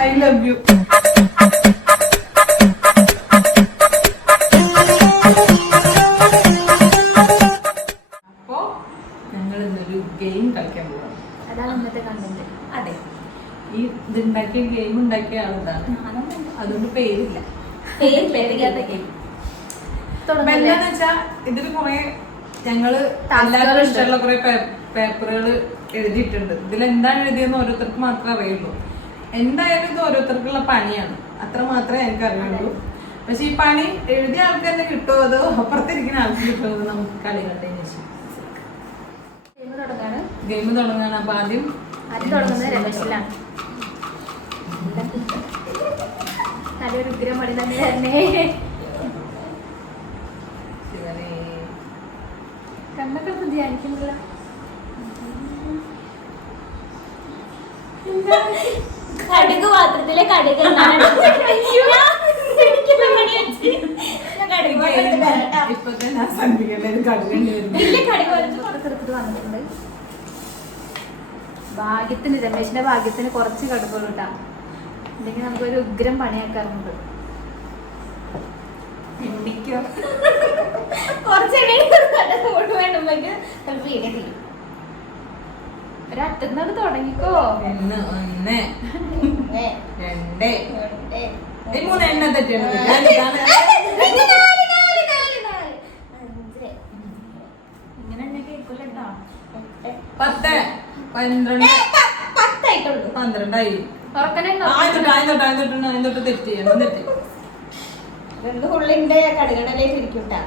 I love you. അപ്പോ ഞങ്ങൾ ഇന്നൊരു ഗെയിം കളിക്കാൻ പോവാം. അതാണ് ഇന്നത്തെ കണ്ടന്റ്. അതെ, ഈ ഇതുണ്ടാക്കിയ ഗെയിം ഉണ്ടാക്കിയ ആളിതാണ്, അതുകൊണ്ട് പേരില്ല. എന്താന്ന് വെച്ചാ ഇതില് കുറെ ഞങ്ങള് എല്ലാവർക്കും ഇഷ്ടമുള്ള കുറെ പേപ്പറുകൾ എഴുതിയിട്ടുണ്ട്. ഇതിലെന്താണ് എഴുതിയെന്ന് ഓരോരുത്തർക്ക് മാത്രമേ അറിയുള്ളൂ. എന്തായാലും ഇത് ഓരോരുത്തർക്കുള്ള പണിയാണ്, അത്ര മാത്രമേ എനിക്ക് അറിയുള്ളൂ. പക്ഷെ ഈ പണി എഴുതിയ ആൾക്ക് തന്നെ കിട്ടുമോ അതോ അപ്പുറത്തിരിക്കുന്ന ആൾക്ക് കിട്ടുമോ നമുക്ക് കളി കണ്ടതിന് ശേഷം ഗെയിം തുടങ്ങാണ്. അപ്പൊ ആദ്യം തുടങ്ങുന്നത് രമേശിലാണ്. നല്ലൊരു ഉഗ്രമടി തന്നെ. കണ്ണൊക്കെ ധ്യാനിക്കുന്നില്ല. കടുക് പാത്രത്തിലെ കടുക് വന്നിട്ടുണ്ട്. ഭാഗ്യത്തിന്, രമേശിന്റെ ഭാഗ്യത്തിന് കുറച്ച് കടുക്കുകൾ ഇട്ടാ, അല്ലെങ്കിൽ നമുക്കൊരു ഉഗ്രം പണിയാക്കാറുണ്ട്. ഒരറ്റത്ത് തുടങ്ങിക്കോ. 1 2 3 എണ്ണ തെറ്റാണ്. 10 12 12ആയി. തെറ്റി ഉള്ളിന്റെ കടുകടലേക്ക് ഇരിക്കൂട്ടാ.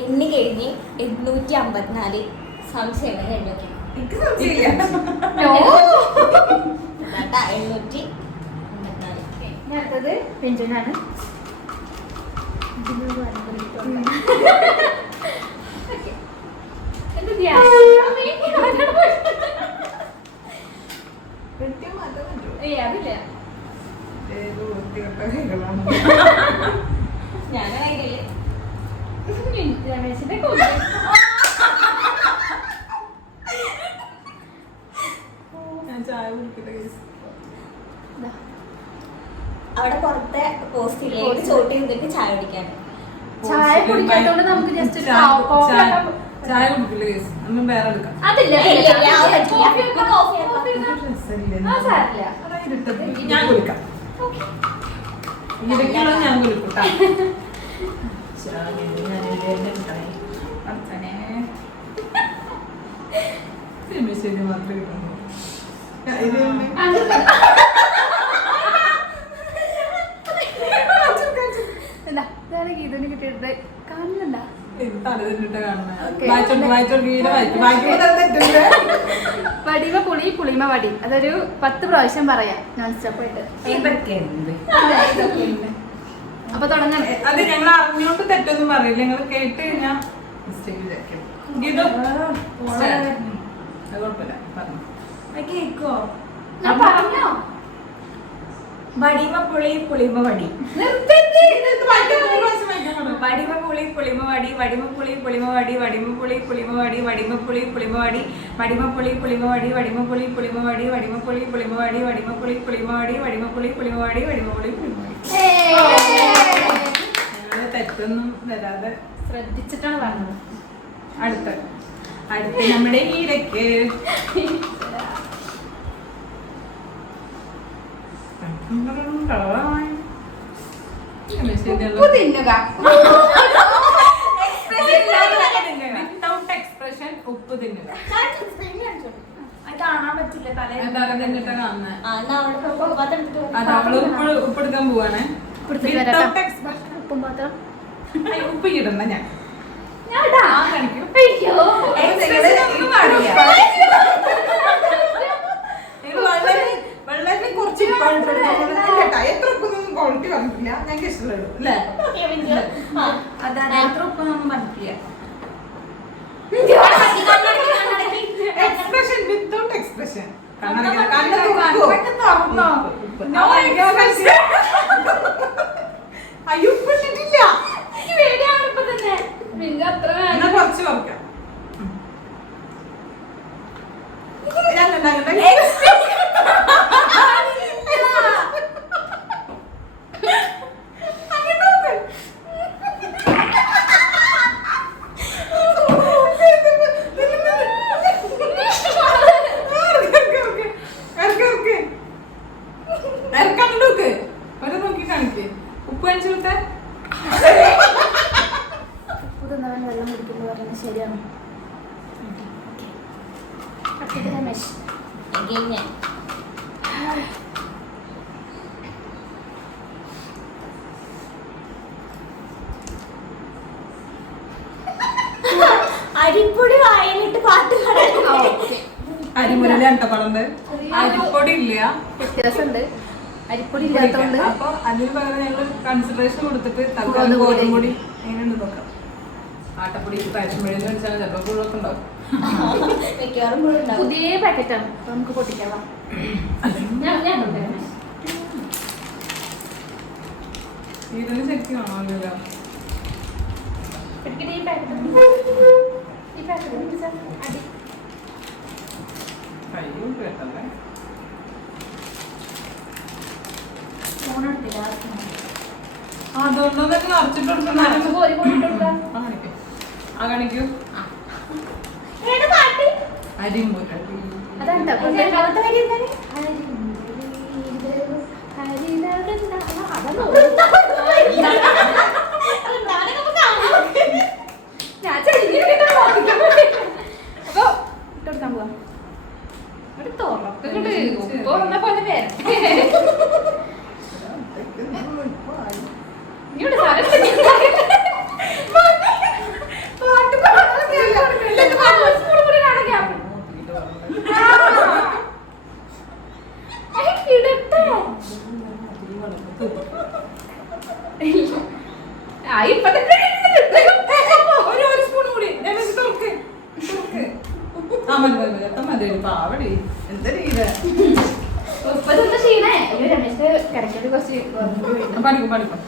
എണ്ണി കഴിഞ്ഞ് 854 സംശയം കഴിഞ്ഞോക്കെ. അടുത്തത് പെൻഷനാണ്. അതില്ല, രമേശിന്റെ അവിടെ പുറത്തെ പോസ്റ്റിലേക്ക് ചോട്ടി നിന്നിട്ട് ചായ കുടിക്കാൻ. ചായ കുടിക്കാത്തോണ്ട് നമുക്ക് ജസ്റ്റ് ചായ കുടിക്കില്ല, നമ്മൾ വേറെ എടുക്കാം. അതില്ല, ഞാൻ കുടിക്കാം. ഇടയ്ക്കുള്ളത് ഞാൻ കുടിക്കൂട്ടാ. ശരി മാത്രമേ കിട്ടുന്നു. ഗീതന് കിട്ടിയിട്ട് കാണുന്നുണ്ട. വടിമ പുളി പുളിമ വടി, അതൊരു 10 പ്രാവശ്യം പറയാം നോൺ സ്റ്റോപ്പ് ആയിട്ട്. അപ്പൊ തുടങ്ങാം. അത് ഞങ്ങൾ അറിഞ്ഞോണ്ട് തെറ്റൊന്നും പറയില്ല, ഞങ്ങൾ കേട്ട് കഴിഞ്ഞാൽ മിസ്റ്റേക്ക് വിചാരിക്കും. ഗീത കുഴപ്പമില്ല, പറഞ്ഞു കേക്കോ. ഞാൻ പറഞ്ഞോ. വടിമ പുളി പുളിമ വടി, വടിമ പുളി പുളിമ വടി, വടിമ പുളി പുളിമ വടി, വടിമ പുളി പുളിമ വടി, വടിമ പുളി പുളിമ വടി, വടിമ പുളി പുളിമ വടി, വടിമ പുളി പുളിമ വടി, വടിമ പുളി പുളിമ വടി, വടിമ പുളി പുളിമ വടി, വടിമ പുളി പുളിമ വടി, വടിമ പുളി പുളിമ വടി. ഞങ്ങള് തെറ്റൊന്നും വരാതെ ശ്രദ്ധിച്ചിട്ടാണ് പറഞ്ഞത്. അടുത്ത നമ്മുടെ ഈരക്ക് ഉപ്പ് തിന്നുക. കാണാൻ പറ്റില്ല, ഉപ്പെടുക്കാൻ പോവാണ്. ഉപ്പും പാത്രം ഉപ്പ് ഇടണ്ട. ഞാൻ വളരെ കുറച്ച് എത്ര ഉപ്പൊന്നും ക്വാളിറ്റി പറഞ്ഞിട്ടില്ല, ഞങ്ങൾക്ക് ഇഷ്ടമുള്ളൂ അല്ലേ. അതാണ് എത്ര ഉപ്പൊന്നും പറഞ്ഞിട്ടില്ല. Expression without expression. അയ്യോ ഉപ്പിട്ടിട്ടില്ല. കുറച്ച് കുറയ്ക്കാം. ഇതാണ് പറഞ്ഞത്. അരിപ്പൊടി ഇല്ല, വ്യത്യാസമുണ്ട്. അരിപ്പൊടി ഇല്ലാത്തതുകൊണ്ട് അപ്പൊ അതിന് പകരം ഞങ്ങൾ കൺസിഡറേഷൻ കൊടുത്തിട്ട് തൽക്കാലം ഗോതമ്പൊടി എങ്ങനെയുണ്ട് നോക്കാം. ആട്ടപ്പൊടി റേഷൻ മേടിച്ച് വെച്ചാൽ ചിലപ്പോൾ പുഴുവൊക്കെ ഉണ്ടാവും. പുതിയ പാക്കറ്റാണ്, നമുക്ക് പൊട്ടിക്കാം. ഇതിന് ശരിക്കും കാണാമല്ലോ. ഈ പാക്കറ്റ് അടി കയ്യും കേട്ടല്ലേ. അതുകൊണ്ടോ തന്നെ നിറച്ചിട്ട് കൊടുക്കണം. ആ കാണിക്കൂ. അരിമ്പൂര അപ്പൊ ഇട്ടെടുക്കാൻ പോവാ. തുറക്കുന്നുണ്ട് ഉപ്പ് വന്ന പോലെ പേര് പാവടി എന്താ രീതി ക്ഷീണേ രമേശ് കിടക്കല് കുറച്ച് പഠിക്കും പഠിക്കും.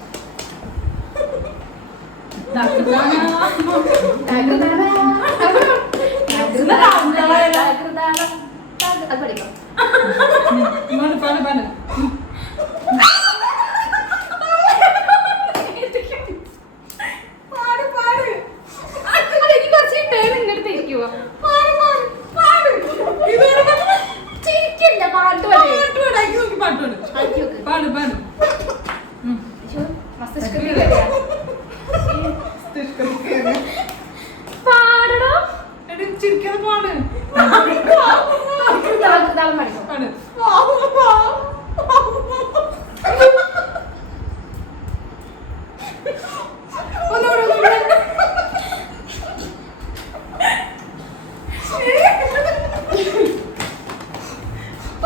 അത് പഠിക്കാം.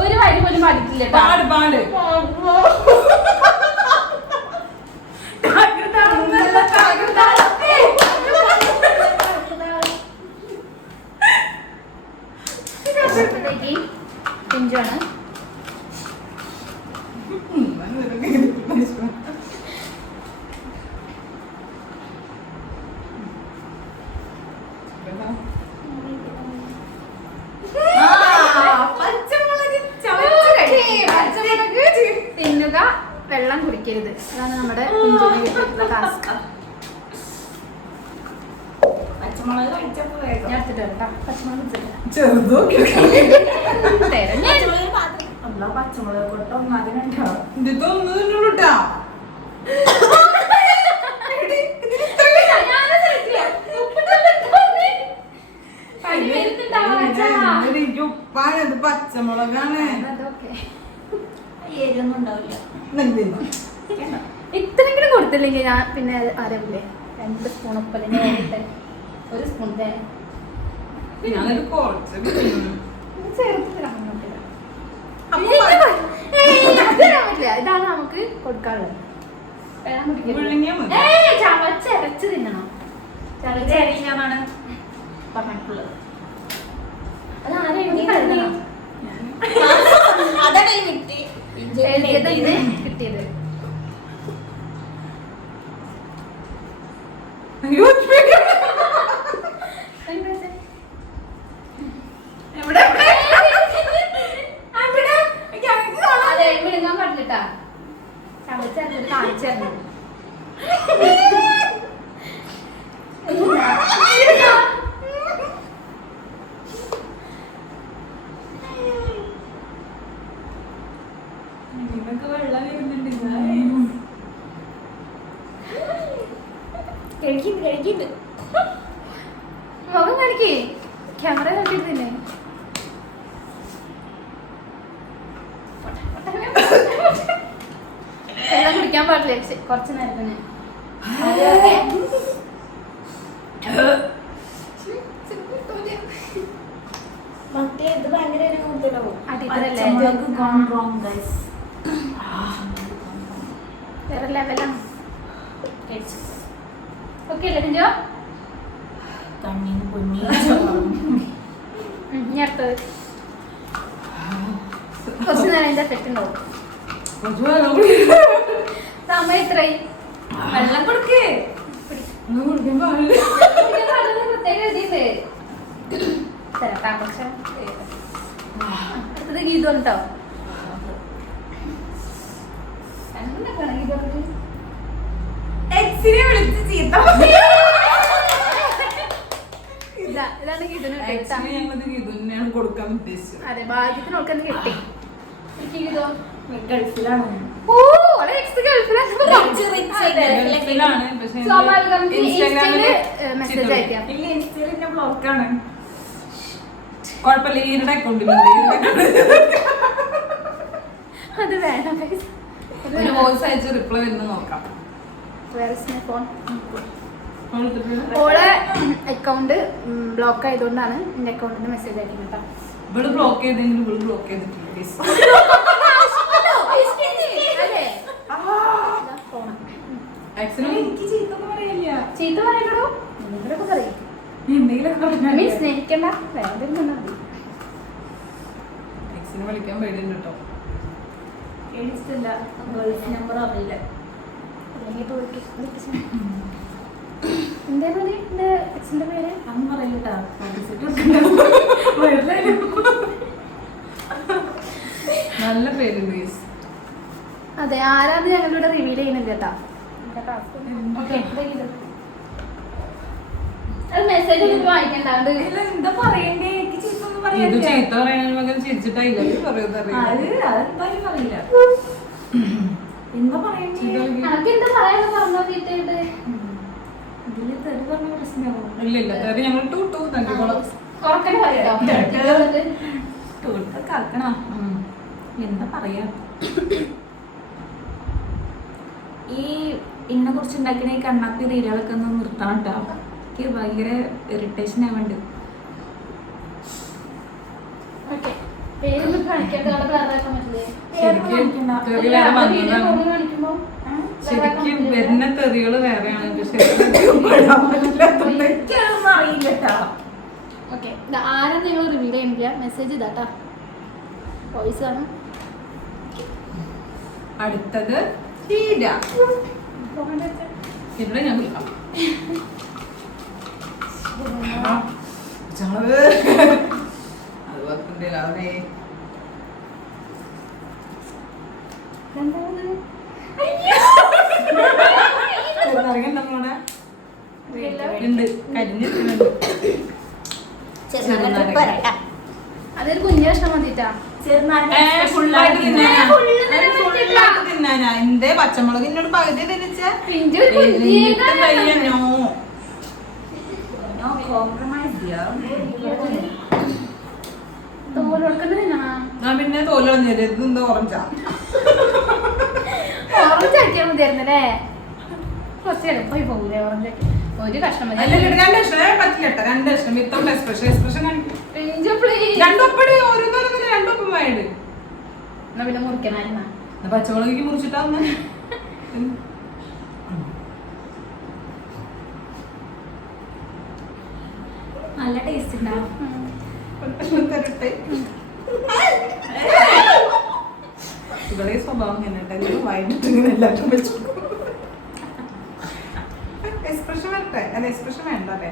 ഒരു വരി പോലും പഠിക്കില്ല. പാട് പാട് കുഞ്ചാണ്. തിന്നുക, വെള്ളം കുടിക്കരുത്. അതാണ് നമ്മുടെ കുഞ്ചിനെ കിട്ടിയിട്ടുള്ള ടാസ്ക്. പച്ചമുളക് കഴിച്ചപ്പോ ഞാൻ എടുത്തിട്ട് വരട്ടാ. പച്ചമുളക് ചെറുതോ പച്ചമുളക് കൊട്ടോ അതിനുണ്ടോ ഇതൊന്നും തന്നെയുള്ളൂട്ടാ. ഉപ്പാണ്, പച്ചമുളകാണ്. എരിയൊന്നും ഉണ്ടാവില്ല. ഇത്രയെങ്കിലും കൊടുത്തില്ലെങ്കിൽ ഞാൻ പിന്നെ ആരവില്ലേ 2 സ്പൂൺ ഉപ്പലിന് വേണ്ടിട്ട് 1 സ്പൂൺ ഞാനൊരു കുറച്ച് ഇതാണ് നമുക്ക് കൊടുക്കാനുള്ളത്. വെള്ളം കുടിക്കരുത്. ചവച്ചരച്ച് തിന്നണം. ചവച്ചരിഞ്ഞാണ് പറഞ്ഞിട്ടുള്ളത്. അതാരെഴുതി കഴുകണം. കിട്ടിയത് അതെ വിടുങ്ങാൻ പാടില്ലട്ടാ. ചവച്ചരച്ചിട്ട് കാണിച്ചു വെള്ളം വരുന്നുണ്ട്. കഴിക്കിണ്ട് മുഖം കാണിക്കേ. ക്യാമറ കണ്ടിരുന്നില്ലേ? വെള്ളം കുടിക്കാൻ പാടില്ല കുറച്ച് നേരത്തിന്. മറ്റേ ഇത് ഭയങ്കര ഒരു കൂടുതലാവും. അടിപൊളിയല്ലേ? പച്ചമുളക് gone wrong, guys. വേറെ ലെവലാണ്. ഓക്കെ അല്ലേ കുഞ്ചോ? കണ്ണിന് പൊന്നി. ഇനി അടുത്തത് കുറച്ച് നേരം അതിന്റെ എഫക്റ്റ് ഉണ്ടാവും. സമയം എത്രയായി? വെള്ളം കൊടുക്കേ. പ്രത്യേക രീതിയുണ്ട്. തരട്ടാ പക്ഷെ അടുത്തത് ഗീതം കേട്ടോ. എക്സിനെ വിളിച്ച് ചീത്ത. ഇതാണ് ഗീതന് ആക്ച്വലി ഞങ്ങളിത് ഇത് തന്നെയാണ് കൊടുക്കാൻ ഉദ്ദേശിച്ചത്. അതെ ഭാഗ്യത്തിന് ഓൾക്കെന്ന് കിട്ടി. ഗീതോ ഗൾഫിലാണ്. ഓ അവളെ എക്സ് ഗൾഫിലാണ്. ഗൾഫിലാണ്. പക്ഷേ സ്വാഭാവികം ഇൻസ്റ്റാഗ്രാമില് മെസ്സേജ് അയക്കാം. ഇല്ല, ഇൻസ്റ്റയിൽ എന്നെ ബ്ലോക്കാണ്. കുഴപ്പമില്ല, ഈരുടെ അക്കൗണ്ടിലുണ്ട്. അത് വേണം. ഒരു വോയിസ് അയച്ച് റിപ്ലൈ വരുന്നത് നോക്കാം. ഫോൺ അവളെടുത്തിട്ട് ഓളെ അക്കൗണ്ട് ബ്ലോക്ക് ആയതുകൊണ്ടാണ് എന്റെ അക്കൗണ്ടിന് മെസ്സേജ് അയക്കുന്നത് കേട്ടോ. ഇവള് ബ്ലോക്ക് ചെയ്തെങ്കിലും ഇവള് ബ്ലോക്ക് ചെയ്തിട്ടില്ല. Please. Actually, എനിക്ക് ചീത്തൊന്നും പറയില്ല. ചീത്ത പറയണോ? എന്തെങ്കിലുമൊക്കെ പറയും. എന്തെങ്കിലുമൊക്കെ പറഞ്ഞാൽ മീൻസ് സ്നേഹിക്കണ്ട, വേറെ എന്തെങ്കിലും മതി. എക്സിനെ വിളിക്കാൻ പേടിയുണ്ട് കേട്ടോ. എനിക്കില്ല. ഗൾഫ് നമ്പർ അറിയില്ല. അല്ലെങ്കിൽ ഇപ്പൊ എന്തായിരുന്നു എന്റെ എക്സിന്റെ പേര്? അന്ന് പറയില്ലട്ടാ. നല്ല പേരുണ്ട് ഗൈസ്. അതെ, ആരാന്ന് ഞങ്ങളിവിടെ റിവീൽ ചെയ്യുന്നില്ല കേട്ടാ. മെസ്സേജ് ഒന്നും വായിക്കണ്ട. അത് എന്താ പറയണ്ടേ? എനിക്ക് ചീത്തൊന്നും ഇത് പറയാനില്ല. ചീത്ത പറയുന്ന മകൻ ചിരിച്ചിട്ടായില്ല പറയുന്നത്. അതെന്തായാലും പറയില്ല. എന്താ പറയണ്ടേ? അനക്ക് എന്താ പറയാന്ന് പറഞ്ഞോ ചീത്തയായിട്ട്? ഇതില് തെറി പറഞ്ഞ പ്രശ്നമാവും. ഇല്ല തെറി ഞങ്ങൾ ടു തന്നിക്കോളാം. ഉറക്കനെ പറയട്ടോ. ടൂട്ടൊക്കെ ആക്കണോ? എന്താ പറയാ, ഈ ഇന്നെ കുറിച്ച് ഉണ്ടാക്കുന്ന ഈ കണ്ണാപ്പി റീലുകളൊക്കെ ഒന്ന് നിർത്തണം കേട്ടോ. എനിക്ക് ഭയങ്കര ഇറിറ്റേഷൻ ആവുന്നുണ്ട്. ഓക്കെ, പേരൊന്നും കാണിക്കാതെ അവിടെ ബ്ലറാക്കാൻ പറ്റില്ലേ? ശരിക്കും തെറി വേറെ വീഡിയോ വന്നതാണ്. കോൾ കാണിക്കുമ്പോ ശരിക്കും വരുന്ന തെറികള് വേറെയാണ്. പക്ഷെ എനിക്കതൊന്നും അറിയില്ല കേട്ടോ. ഓക്കെ, ആരും നിങ്ങൾ റിവീൽ ചെയ്യുന്നില്ല. മെസ്സേജ് ഇതാട്ടാ, വോയിസ് ആണ്. അടുത്തത് ഹീര. ഇവിടെ ഞാൻ വിളിക്കാം. അത് വെക്കണ്ടേ അവരെ. ഉണ്ട് കരിഞ്ഞിട്ടുണ്ട്. അതൊരു കുഞ്ഞു കഷ്ണം മതിട്ടാ. ഫുള്ളായിട്ട് തിന്നാനാ. എന്റെ പച്ചമുളക് എന്നോട് പകുതി തിരിച്ച പിന്നെ തോല് കളഞ്ഞത് ഇതെന്താ ഓറഞ്ചാ. ഓറഞ്ച് ആക്കിയാൽ മതിയായിരുന്നല്ലേ? കുറച്ച് എളുപ്പമായി പോകൂലേ ഓറഞ്ച്? ഒരു കഷ്ണം മതി. അല്ല രണ്ട് കഷ്ണം പറ്റില്ല കേട്ടോ. രണ്ട് കഷ്ണം വിത്തൗട്ട് എക്സ്പ്രഷൻ കാണിക്കും. രണ്ടൊപ്പടി ഓരോന്നോരോന്നിന് രണ്ടൊപ്പം വായിട്. എന്നാ പിന്നെ മുറിക്കണായിരുന്ന പച്ചമുളക് മുറിച്ചിട്ടാ ഒന്ന് നല്ല ടേസ്റ്റ് ഉണ്ടാവും. തരട്ടെ. ഇവിടെ സ്വഭാവം ഇങ്ങനെ വായിട്ടിട്ട് ഇങ്ങനെ എല്ലാവർക്കും വെച്ചു. എക്സ്പ്രഷൻ വരട്ടെ. അല്ല എക്സ്പ്രഷൻ വേണ്ട അല്ലേ?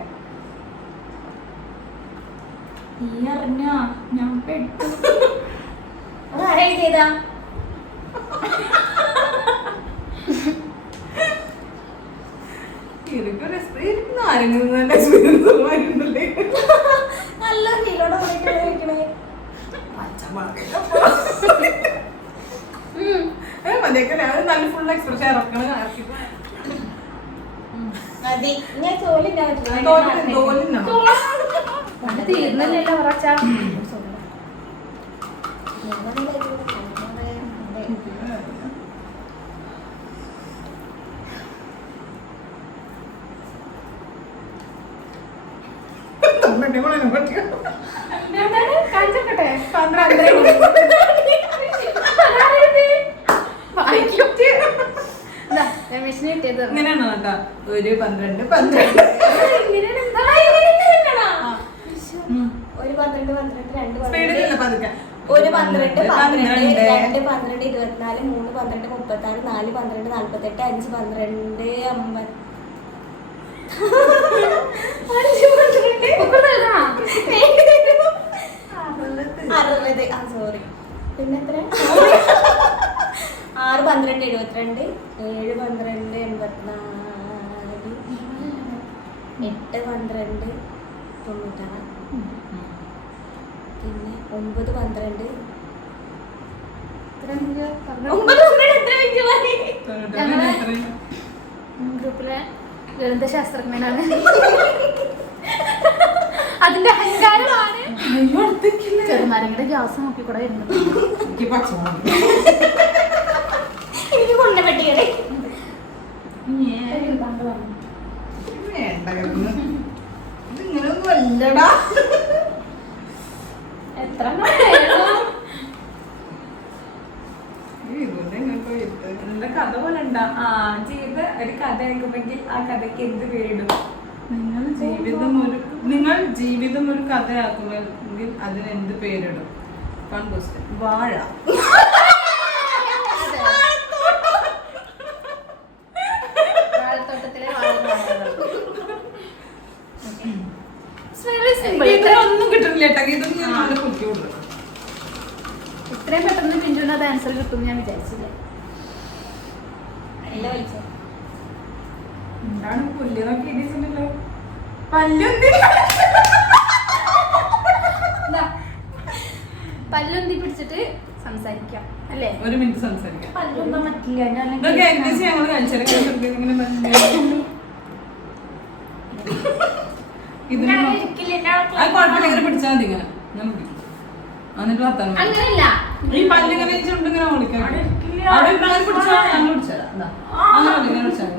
നീ അറിഞ്ഞാ ഞാൻ പെട്ടു. അതാരാ ചെയ്താ? നല്ല ഫീലോടെ വിളിക്കണേ. നല്ല ഫുൾ എക്സ്പ്രഷൻ ഇറക്കണം. മതി, ഞാൻ തോലിന്റെ തീർന്നല്ലോ പറച്ചാ. കണ്ണാടി വായിച്ചോട്ടെ. രമേശിന് കിട്ടിയത് ഇങ്ങനെയാണോ കേട്ടാ? 1 12 12 ഒരു 12 12 2 സ്പീഡിലല്ല പതുക്കെ. ഒരു 12 12 2 12 24 3 12 36 4 12 48 5 12 60 സോറി പിന്നെ എത്ര 6 12 72 7 12 84 8 12 96 പിന്നെ 9 12 ഗ്രൂപ്പിലെ ഗണിതശാസ്ത്രജ്ഞനാണ്. അതിന്റെ അഹങ്കാരമാണ്. ചെറുനാരങ്ങയുടെ ഗ്യാസ് നോക്കിക്കൂടെ വരുന്നത്. എനിക്ക് പച്ചമുളക് എനിക്ക് കൊണ്ടപ്പെട്ടികളെ വേണ്ട ഇതിങ്ങനൊന്നും അല്ലടാ. എത്ര എന്താ കഥ പോലെ ഉണ്ടാ ജീവിത ഒരു കഥ കേൾക്കുമെങ്കിൽ ആ കഥയ്ക്ക് എന്ത് പേരിടും? നിങ്ങൾ ജീവിതം ഒരു കഥയാക്കുമെങ്കിൽ അതിന് എന്ത് പേരിടും? Fun question. വാഴ. വാഴത്തോട്ടത്തിലെ ഇതിലൊന്നും കിട്ടുന്നില്ല കേട്ടോ. ഇതൊന്നും ഞാൻ നല്ല കുട്ടിയോട് ഇത്രയും പെട്ടെന്ന് പിഞ്ചുവിന് അത് ആൻസർ കിട്ടും ഞാൻ വിചാരിച്ചില്ല. എന്താണ് പുല്ലിനൊക്കെ ഇടിച്ചിട്ടുണ്ടല്ലോ? പല്ലുന്തി പല്ലുന്തി പിടിച്ചിട്ട് സംസാരിക്കാം അല്ലേ? 1 മിനിറ്റ് സംസാരിക്കാം. പല്ലൊന്നും പറ്റില്ല. ഞാൻ ഇതൊക്കെ ഏകദേശം ഞങ്ങൾ കഴിച്ചാലും ഇതിന് അത് കുഴപ്പമില്ല. ഇങ്ങനെ പിടിച്ചാൽ മതി. ഇങ്ങനെ ഞാൻ പിടിക്കും. എന്നിട്ട് വർത്താനം പറയും. അങ്ങനെയല്ല, ഈ പല്ലിങ്ങനെ ചുണ്ടിങ്ങനെ വിളിക്കാം. അവിടെ പ്രായം പിടിച്ചാൽ ഞങ്ങൾ പിടിച്ചാലാ. അങ്ങനെ മതി. ഇങ്ങനെ പിടിച്ചാൽ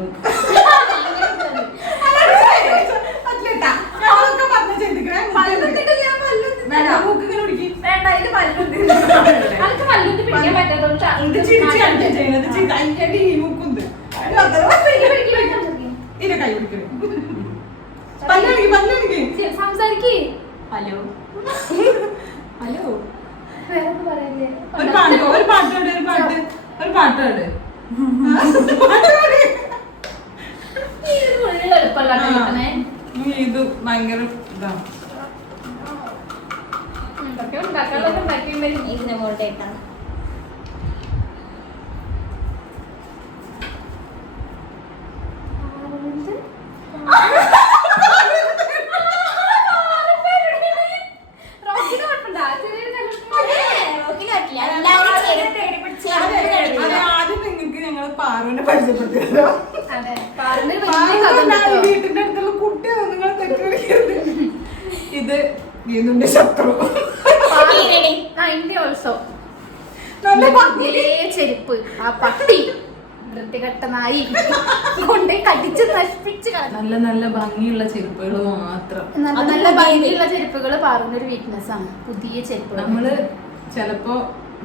അനക്ക് പല്ലുന്തി പിടിക്കാൻ പറ്റാത്തോണ്ട് സംസാരിക്കേ. ഹലോ ഹലോ വേറൊന്നും പറയല്ലേ? ഒരു പാട്ട് എളുപ്പമല്ലേ? ഇത് ഭയങ്കര ഇതാണ്. ഉണ്ടാക്കാനുള്ളത് ഉണ്ടാക്കിയിട്ടുണ്ടെങ്കിൽ ഇതിനെ കൊണ്ടേട്ടാണ് ആദ്യം നിങ്ങൾക്ക് ഞങ്ങൾ പാറുവിനെ പരിചയപ്പെടുത്തിയല്ലോ. വീട്ടിന്റെ അടുത്തുള്ള കുട്ടിയാണ് നിങ്ങൾ തെറ്റുപിടിക്കുന്നത്. ഇത് ഗീതുന്റെ ശത്രു. ഓൾസോ നല്ല ചെരുപ്പ് ആ പട്ടി വൃത്തികെട്ട നായി കൊണ്ടേ കടിച്ച് നശിപ്പിച്ച് നല്ല നല്ല ഭംഗിയുള്ള ചെരുപ്പുകൾ മാത്രം. നല്ല നല്ല ഭംഗിയുള്ള ചെരുപ്പുകൾ പാറുന്ന ഒരു വീക്ക്നെസ് ആണ്. പുതിയ ചെരുപ്പ് നമ്മള് ചിലപ്പോ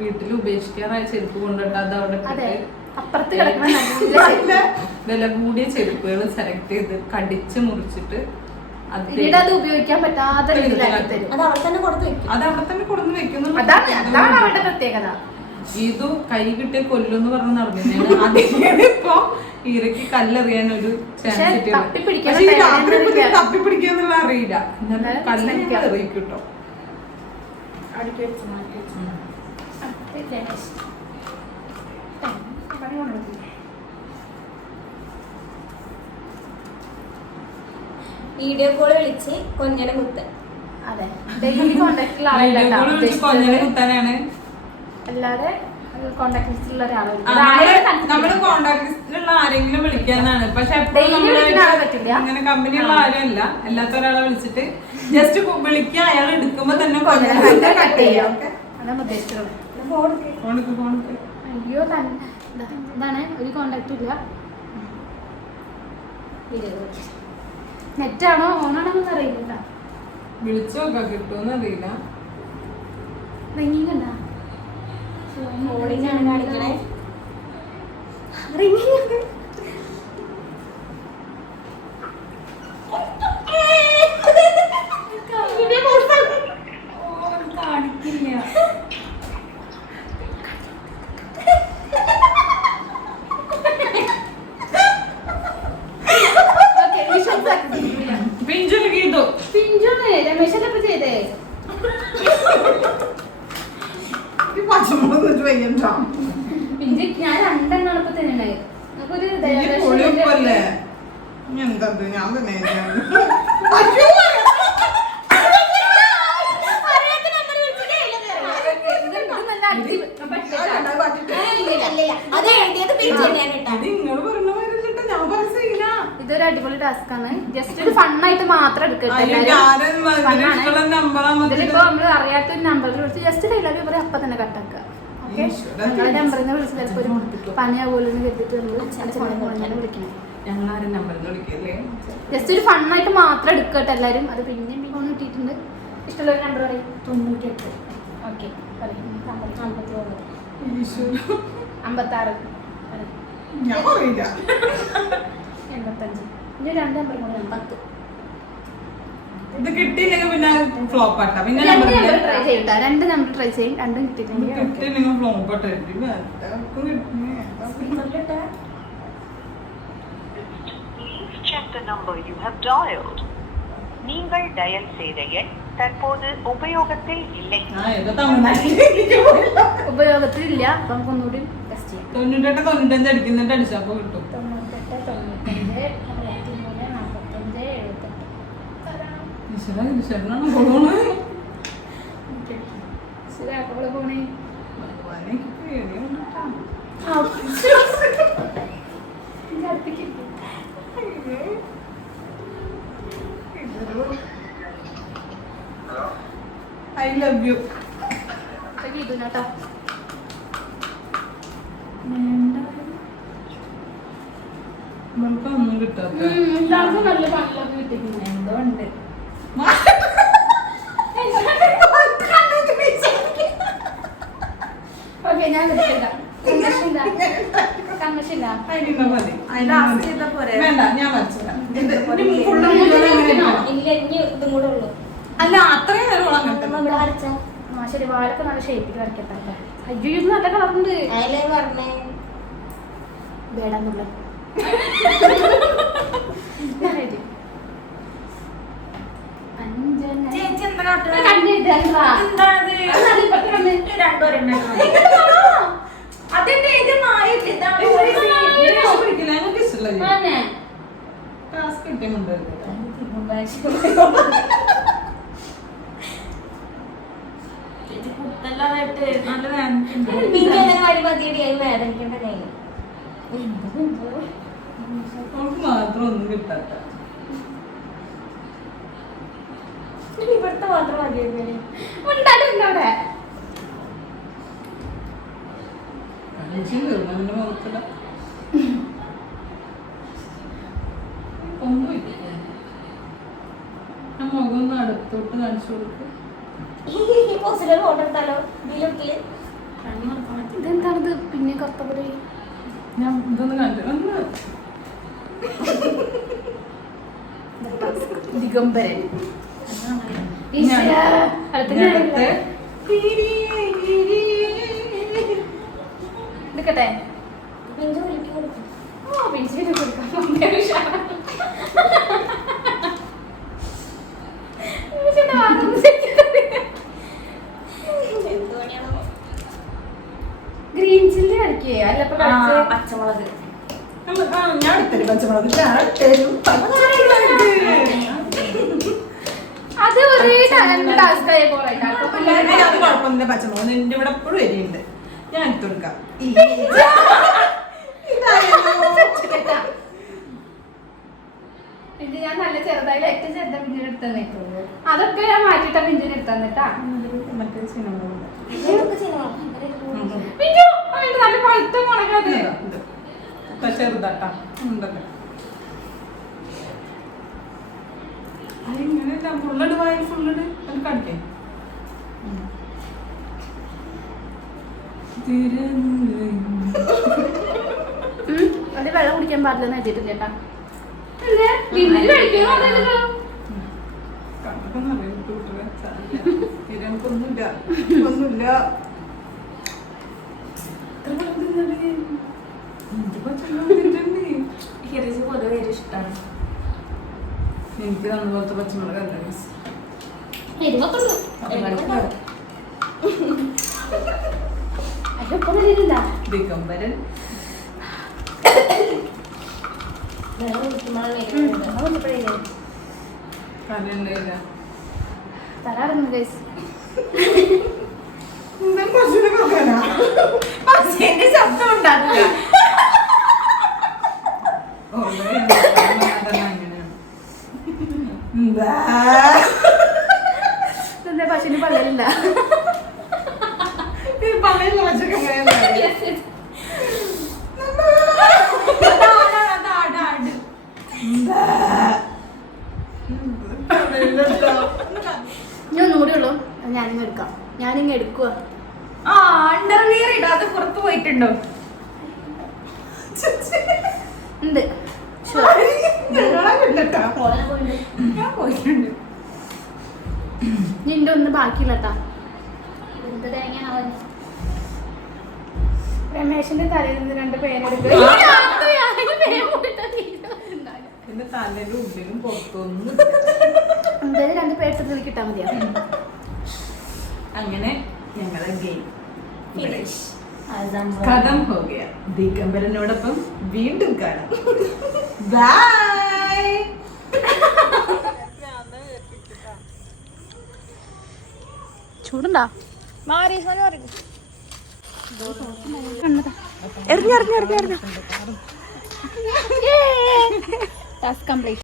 വീട്ടിൽ ഉപേക്ഷിക്കാറായ ചെരുപ്പ് കൊണ്ടിട്ട് അത് അവിടെ അതെ ഇട്ടിട്ട് അപ്പുറത്ത് കിടക്കുന്ന നല്ല നല്ല വില കൂടിയ ചെരുപ്പുകൾ സെലക്ട് ചെയ്ത് കടിച്ച് മുറിച്ചിട്ട് പിന്നീട് അത് ഉപയോഗിക്കാൻ പറ്റാത്ത രീതിയിലാക്കി തരും. അത് അവിടെ തന്നെ കൊടുത്ത് വെക്കും. അത് അവിടെ തന്നെ കൊടുന്ന് വെക്കുന്നു. അതാണ് അവരുടെ പ്രത്യേകത. ഇത് കൈ കിട്ടിയ കൊല്ലുന്ന് പറഞ്ഞ് നടന്നതാണ്. അതിനാണ് ഇപ്പൊ ഈരക്ക് കല്ലെറിയാൻ ഒരു ചാൻസ് തപ്പിപ്പിടിക്കാന്നുള്ള അറിയില്ല. കല്ല് എറിയിക്കും കേട്ടോ. അടുക്കി വെച്ച് മാറ്റി വെച്ചു. വീഡിയോ കോൾ വിളിച്ച് കൊഞ്ഞനെ കുത്ത്. അതെ ഡെയിലി കോണ്ടാക്ടിൽ കുത്താനാണ്. അല്ലാതെ കോണ്ടാക്ട് ലിസ്റ്റിലുള്ള നമ്മള് കോണ്ടാക്ട് ലിസ്റ്റിലുള്ള ആരെങ്കിലും വിളിക്കാന്നാണ്. പക്ഷെ അങ്ങനെ കമ്പനിയുള്ള ആരും അല്ല. അല്ലാത്ത ഒരാളെ വിളിച്ചിട്ട് ജസ്റ്റ് വിളിക്കുക. അയാൾ എടുക്കുമ്പോ തന്നെ കട്ട് ചെയ്യാം. അതാണ് ഉദ്ദേശിച്ചത്. അയ്യോ ഇതാണ് ഒരു കോണ്ടാക്റ്റും ഇല്ല. നെറ്റാണോ ഓണാണോന്ന് അറിയില്ല. വിളിച്ചു നോക്കാം കിട്ടുമെന്ന് അറിയില്ല. റിങ്ങിങ് ഉണ്ടാ ഫോണിലാണ് കാണിക്കണേ. റിങ്ങിങ് കാണിക്കില്ല. പിഞ്ചൊക്കെ ചെയ്തു. പിഞ്ചോന്ന് രമേശല്ലേ ഇപ്പൊ ചെയ്തേ. പച്ചമുളക് വയ്യണ്ടോ? പിഞ്ച് ഞാൻ രണ്ടെണ്ണമാണ് ഇപ്പൊ തിന്നണേ. നമുക്കൊരു പൊളിയപ്പല്ലേ എന്താ ഞാൻ തന്നെ അത് എഴുതിയത് പിഞ്ച് തന്നെയാണ് കേട്ടോ. നിങ്ങൾ പറഞ്ഞ മാതിരില്ലട്ടോ, ഞാൻ പറഞ്ഞ ഇതൊരു അടിപൊളി ടാസ്ക് ആണ്. ജസ്റ്റ് ഒരു ഫണ്ണായിട്ട് മാത്രം എടുക്കട്ടെ. ഇതിലിപ്പോ നമ്മള് അറിയാത്തൊരു നമ്പറിൽ വിളിച്ച് ജസ്റ്റ് ഡയലോഗ് പറയും, അപ്പൊ തന്നെ കട്ടാക്കുക. ഓക്കെ, നിങ്ങളെ നമ്പറിൽ നിന്ന് വിളിച്ച് ചിലപ്പോ ഒരു പനിയാകൂലെന്ന് കരുതിട്ട് നമ്മള് വിളിക്കണേ. ഞങ്ങളാരും നമ്പറിൽ വിളിക്കല്ലേ. ജസ്റ്റ് ഒരു ഫണ്ണായിട്ട് മാത്രം എടുക്കട്ടെ എല്ലാരും. അത് പിന്നെയും ഫോൺ കിട്ടിയിട്ടുണ്ട്. ഇഷ്ടമുള്ള ഒരു നമ്പർ പറയും. 98. ഓക്കെ പറയും. 49. 56 ഞാൻ പറയില്ല. 85. ഇനി രണ്ട് നമ്പർ കൂടെ 10. ഇത് കിട്ടിയില്ലെങ്കിൽ പിന്നെ ഫ്ലോപ്പ് ആട്ടാ. പിന്നെ രണ്ട് നമ്പർ ട്രൈ ചെയ്യട്ടാ. രണ്ട് നമ്പർ ട്രൈ ചെയ്യും. രണ്ടും കിട്ടിയില്ലെങ്കിൽ കിട്ടിയില്ലെങ്കിൽ ഫ്ലോപ്പ് ആട്ടെ. Check the number you have dialed. நீங்கள் டயல் செய்த எண் தற்போது உபயோகத்தில் இல்லை. ഉപയോഗത്തിലില്ല. അപ്പൊ നമുക്ക് ഒന്നുകൂടി ടെസ്റ്റ് ചെയ്യാം. 98 95 അടിക്കുന്നിട്ട് അടിച്ചപ്പോ കിട്ടും. 98 95 63 45 78. ശരി, അപ്പോൾ പോണേ. I love you. കേട്ടോ നമുക്കൊന്നും കിട്ടാത്ത എല്ലാവർക്കും നല്ല പണിലൊക്കെ കിട്ടിയിട്ടുണ്ട്. എന്തോ ഉണ്ട്. ഓക്കെ, ഞാൻ വിളിക്കണ്ട. കമ്മശില്ല. ലാസ്റ്റ് ചെയ്താ പോരെ? വേണ്ട, ഞാൻ വരച്ചില്ല. ഇല്ല, ഇനി ഇതും കൂടെ ഉള്ളു. അല്ല, അത്രയും നേരം അങ്ങനത്തെ ഇവിടെ വരച്ച ആ ശരി, വാലൊക്കെ നല്ല ഷേപ്പിൽ വരയ്ക്കട്ടെ. അയ്യോ, ഇത് നല്ല കളറുണ്ട്. അതിലേ പറഞ്ഞേ വേടാന്നുള്ള ചേച്ചി എന്താ കാട്ടുന്നത്? കണ്ണെഴുതാനുള്ളതാണ്. അതെന്റെ ഏത് മാറിയിട്ട് ഇതാണ് പിടിക്കില്ല. ഞങ്ങൾക്ക് ഇഷ്ടമല്ല ടാസ്ക് കിട്ടിയുണ്ട്. കുത്തല്ലാതായിട്ട് നല്ല വേദനയുണ്ട്. വഴി മതിയടിയായി വേദനിക്കേണ്ട കയ്യിൽ നമുക്ക് മാത്രം ഒന്നും കിട്ടാത്ത. ഇവിടുത്തെ മാത്രം മതിയായിരുന്നു. ഉണ്ടായിട്ടുണ്ട് അവിടെ. തീർന്നതിന്റെ മുഖത്തില്ല ഒന്നുമില്ല. ആ മുഖം ഒന്ന് അടുത്തോട്ട് കാണിച്ചു കൊടുക്കും. ഈ പോസിലർ ഫോട്ടോ എടുത്താലോ? ഇതിലൊക്കെ ഇതെന്താണിത് പിന്നെ കറുത്തപുരി? ഞാൻ ഇതൊന്ന് കാണിച്ചു. ദിഗംബരൻ. എടുക്കട്ടെ. പിഞ്ചു വിളിക്ക് കൊടുക്കും. ആ പിഞ്ചിന് കൊടുക്കാം. എന്ത് പണിയാണോ? ഗ്രീൻ ചില്ലി കളിക്കേ അല്ല പച്ചമുളക്. ഞാൻ എടുത്തരും പച്ചമുളക്. ഞാൻ എടുത്തരും അത് ഒരേ ടാസ്ക് ആയ പോലെ അത് കുഴപ്പമൊന്നുമില്ല. പച്ചമുളക് നിന്റെ ഇവിടെ എപ്പോഴും വരിയുണ്ട്. ഞാൻ എടുത്തു കൊടുക്കാം. ഇത് ഞാൻ നല്ല ചെറുതായി ഏറ്റവും ചെറുതാ പിഞ്ചിന് എടുത്തന്നെ. അതൊക്കെ ഞാൻ മാറ്റിട്ടാ പിഞ്ചിന് എടുത്തന്നിട്ടാ. മറ്റേ സിനിമ ഇതൊക്കെ ചെയ്യണം. പിഞ്ചു നല്ല പഴുത്ത മുളകത്. ചെറുതാട്ടാ ഉണ്ടല്ലോ. അതിങ്ങനെയല്ല. ഫുള്ളിട് വായി ഫുള്ളിട്. അത് കടിക്കേ. അത് വെള്ളം കുടിക്കാൻ പാടില്ലെന്ന് വെച്ചിട്ടില്ല കേട്ടാ. ഒന്നുമില്ല. ഹിറിജ് പൊതുവെ ഒരു ഇഷ്ടമാണ്. എനിക്ക് തന്നപോലത്തെ പച്ചമുളകല്ല ദിഗംബരൻ. കലണ്ടല്ല തരാറുണ്ട് ഗൈസ്. പശുവിന്റെ ശബ്ദം ഉണ്ടാക്കുക. എന്താ പശുവിന് പള്ളിയില്ല. ഞാൻ ഒന്നുകൂടി ഉള്ളൂ, ഞാനിങ്ങ് എടുക്കാം. ഞാനിങ്ങ് എടുക്കുക. ആ അണ്ടർവിയർ ഇടാതെ പുറത്ത് പോയിട്ടുണ്ടോ? ഉണ്ട്. ഞാൻ പോയിട്ടുണ്ട്. നിന്റെ ഒന്നും ബാക്കിയില്ലട്ടാ. രമേശിന്റെ തലയിൽ നിന്ന് 2 പേരെടുക്കുക. പിന്നെ തലയിലും ഉള്ളിലും പുറത്തൊന്നും. എന്തായാലും 2 പേരെടുത്ത് കിട്ടാൻ മതിയാ. അങ്ങനെ ഞങ്ങളെ ഗെയിം ഫിനിഷ്. ഖതം ഹോ ഗയ. ദിഗംബരനോടൊപ്പം വീണ്ടും കാണാം. ബൈ. ചൂടുണ്ടാ? Task complete.